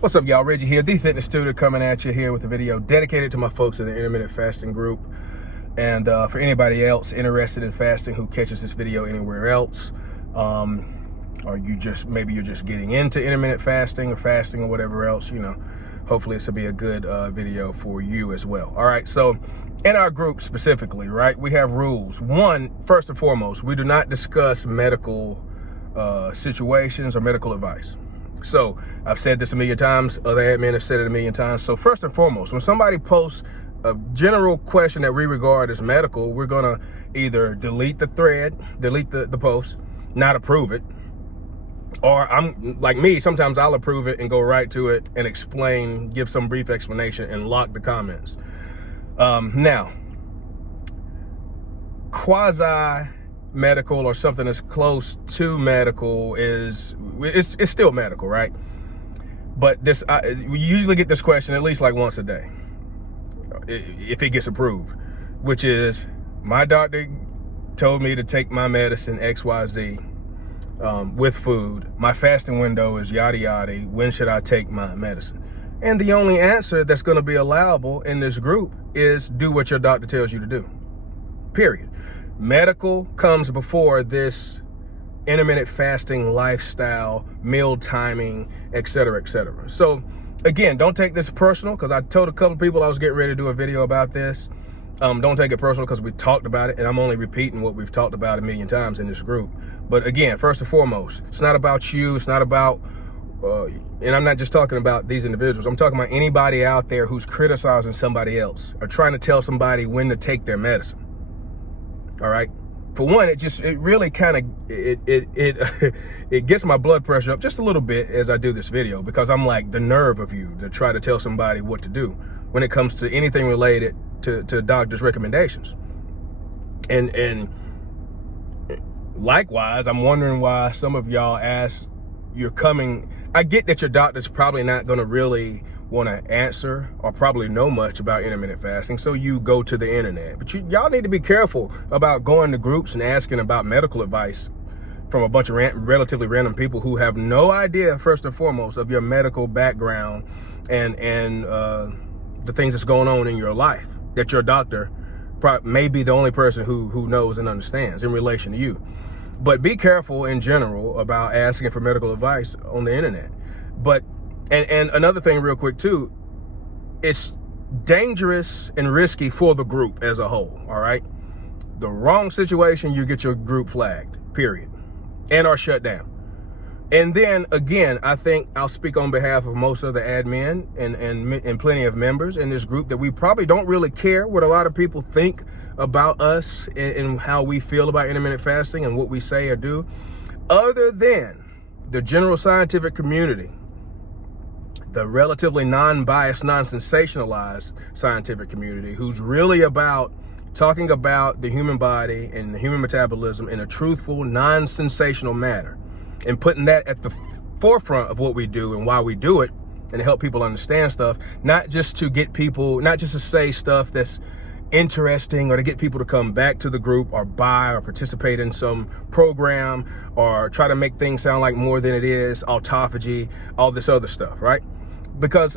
What's up, y'all? Reggie here, the fitness tutor, coming at you here with a video dedicated to my folks in the intermittent fasting group. And for anybody else interested in fasting who catches this video anywhere else, or maybe you're just getting into intermittent fasting or whatever else, hopefully this will be a good video for you as well. All right, so in our group specifically, right, we have rules. One, first and foremost, we do not discuss medical situations or medical advice. So I've said this a million times, other admin have said it a million times. So first and foremost, when somebody posts a general question that we regard as medical, we're gonna either delete the thread, delete the post, not approve it, or I'm like me, sometimes I'll approve it and go right to it and explain, give some brief explanation and lock the comments. Now, quasi-medical or something that's close to medical it's still medical, right? But we usually get this question at least like once a day, if it gets approved, which is, my doctor told me to take my medicine XYZ with food. My fasting window is yada yada. When should I take my medicine? And the only answer that's going to be allowable in this group is do what your doctor tells you to do, period. Medical comes before this intermittent fasting lifestyle, meal timing, etc., etc. So again, don't take this personal, because I told a couple people I was getting ready to do a video about this. Don't take it personal, because we talked about it, and I'm only repeating what we've talked about a million times in this group. But again, first and foremost, it's not about you. It's not about, and I'm not just talking about these individuals. I'm talking about anybody out there who's criticizing somebody else or trying to tell somebody when to take their medicine. All right. For one, it really kind of, it gets my blood pressure up just a little bit as I do this video, because I'm like, the nerve of you to try to tell somebody what to do when it comes to anything related to doctor's recommendations. And likewise, I'm wondering why some of y'all I get that your doctor's probably not going to really want to answer or probably know much about intermittent fasting, so you go to the internet. But y'all need to be careful about going to groups and asking about medical advice from a bunch of relatively random people who have no idea, first and foremost, of your medical background and the things that's going on in your life, that your doctor may be the only person who knows and understands in relation to you. But be careful in general about asking for medical advice on the internet. But and another thing real quick too, it's dangerous and risky for the group as a whole, all right? The wrong situation, you get your group flagged, period, and are shut down. And then again, I think I'll speak on behalf of most of the admin and plenty of members in this group that we probably don't really care what a lot of people think about us and how we feel about intermittent fasting and what we say or do, other than the general scientific community, the relatively non-biased, non-sensationalized scientific community, who's really about talking about the human body and the human metabolism in a truthful, non-sensational manner, and putting that at the forefront of what we do and why we do it, and help people understand stuff, not just to say stuff that's interesting or to get people to come back to the group or buy or participate in some program or try to make things sound like more than it is, autophagy, all this other stuff, right? Because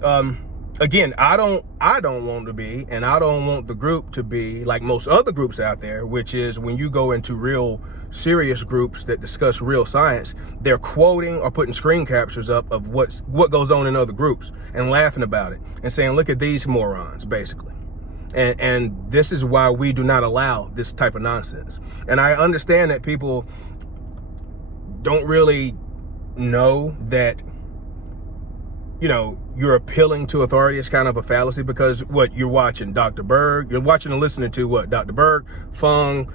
again, I don't want to be, and I don't want the group to be like most other groups out there, which is when you go into real serious groups that discuss real science, they're quoting or putting screen captures up of what goes on in other groups and laughing about it and saying, look at these morons, basically. And this is why we do not allow this type of nonsense. And I understand that people don't really know that, you're appealing to authority is kind of a fallacy, because what you're watching, Dr. Berg, you're watching and listening to what? Dr. Berg, Fung,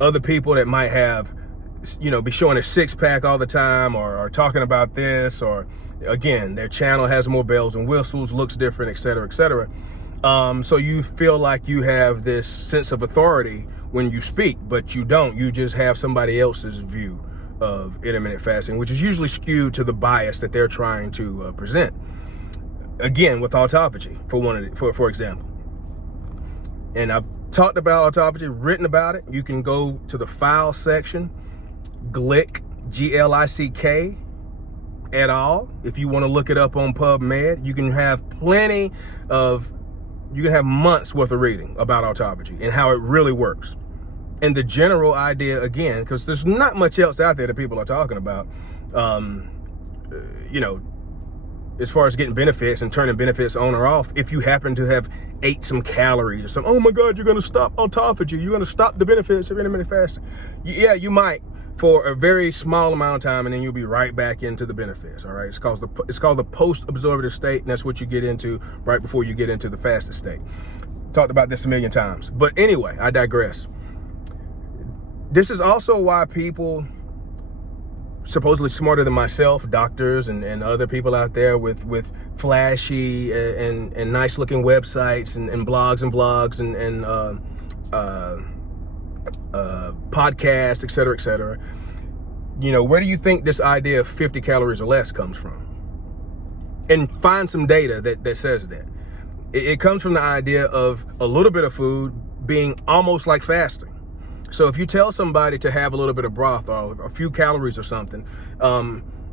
other people that might have, be showing a six-pack all the time or talking about this, or again, their channel has more bells and whistles, looks different, et cetera, et cetera. So you feel like you have this sense of authority when you speak, but you don't. You just have somebody else's view of intermittent fasting, which is usually skewed to the bias that they're trying to present. Again, with autophagy, for example. And I've talked about autophagy, written about it. You can go to the file section, Glick, G-L-I-C-K, et al. If you want to look it up on PubMed, you can have months worth of reading about autophagy and how it really works. And the general idea, again, because there's not much else out there that people are talking about, as far as getting benefits and turning benefits on or off, if you happen to have ate some calories or something, oh my God, you're going to stop autophagy. You're going to stop the benefits of intermittent fasting. Yeah, you might for a very small amount of time, and then you'll be right back into the benefits. All right. It's called the post-absorptive state, and that's what you get into right before you get into the fasted state. Talked about this a million times. But anyway, I digress. This is also why people supposedly smarter than myself, doctors and other people out there with flashy and nice looking websites and blogs and podcasts, et cetera, where do you think this idea of 50 calories or less comes from? And find some data that says that. It comes from the idea of a little bit of food being almost like fasting. So if you tell somebody to have a little bit of broth or a few calories or something,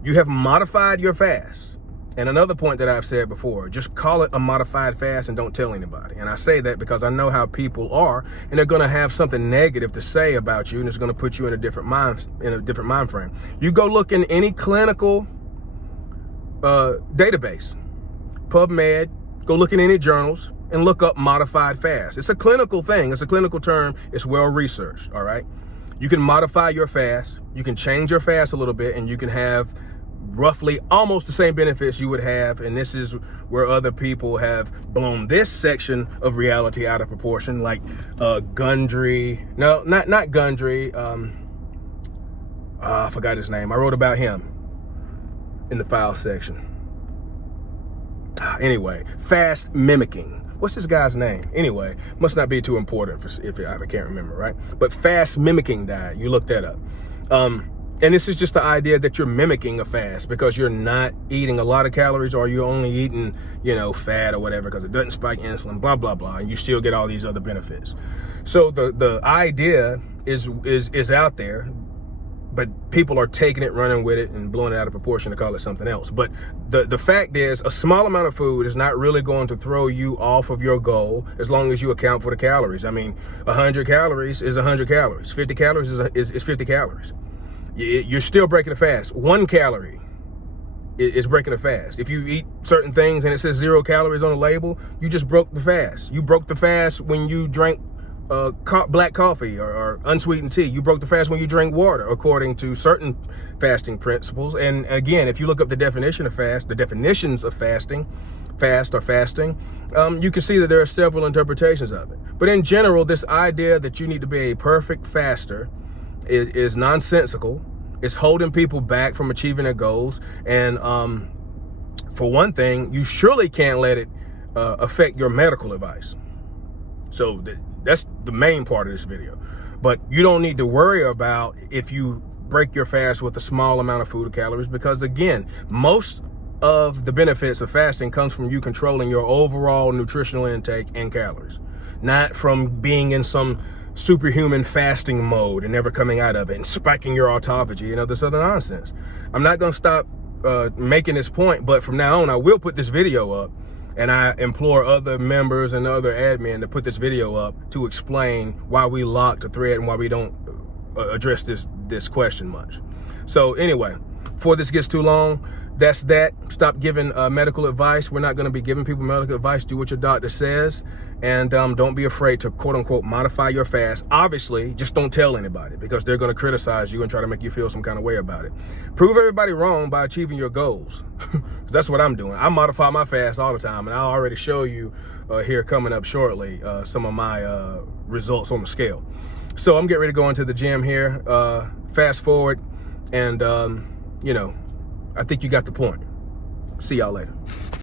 you have modified your fast. And another point that I've said before, just call it a modified fast and don't tell anybody. And I say that because I know how people are, and they're going to have something negative to say about you, and it's going to put you in a different mind frame. You go look in any clinical database, PubMed, go look in any journals, and look up modified fast. It's a clinical thing. It's a clinical term. It's well researched, all right? You can modify your fast. You can change your fast a little bit, and you can have roughly almost the same benefits you would have. And this is where other people have blown this section of reality out of proportion, like Gundry. No, not Gundry. I forgot his name. I wrote about him in the file section. Anyway, fast mimicking. What's this guy's name? Anyway, must not be too important if I can't remember, right? But fast mimicking diet, you look that up. And this is just the idea that you're mimicking a fast because you're not eating a lot of calories, or you're only eating, fat or whatever, because it doesn't spike insulin, blah, blah, blah. And you still get all these other benefits. So the idea is out there, but people are taking it, running with it, and blowing it out of proportion to call it something else. But the fact is, a small amount of food is not really going to throw you off of your goal as long as you account for the calories. I mean, 100 calories is 100 calories. 50 calories is 50 calories. You're still breaking a fast. 1 calorie is breaking a fast. If you eat certain things and it says 0 calories on the label, you just broke the fast. You broke the fast when you drank black coffee or unsweetened tea. You broke the fast when you drink water, according to certain fasting principles. And again, if you look up the definition of fast, the definitions of fasting, you can see that there are several interpretations of it. But in general, this idea that you need to be a perfect faster is nonsensical. It's holding people back from achieving their goals. And for one thing, you surely can't let it affect your medical advice. So that's the main part of this video. But you don't need to worry about if you break your fast with a small amount of food or calories, because again, most of the benefits of fasting comes from you controlling your overall nutritional intake and calories, not from being in some superhuman fasting mode and never coming out of it and spiking your autophagy and this other nonsense. I'm not going to stop making this point, but from now on, I will put this video up. And I implore other members and other admin to put this video up to explain why we locked the thread and why we don't address this question much. So anyway, before this gets too long, that's that. Stop giving medical advice. We're not going to be giving people medical advice. Do what your doctor says. And don't be afraid to, quote unquote, modify your fast. Obviously, just don't tell anybody, because they're going to criticize you and try to make you feel some kind of way about it. Prove everybody wrong by achieving your goals. That's what I'm doing. I modify my fast all the time. And I'll already show you here coming up shortly some of my results on the scale. So I'm getting ready to go into the gym here. Fast forward. And, I think you got the point. See y'all later.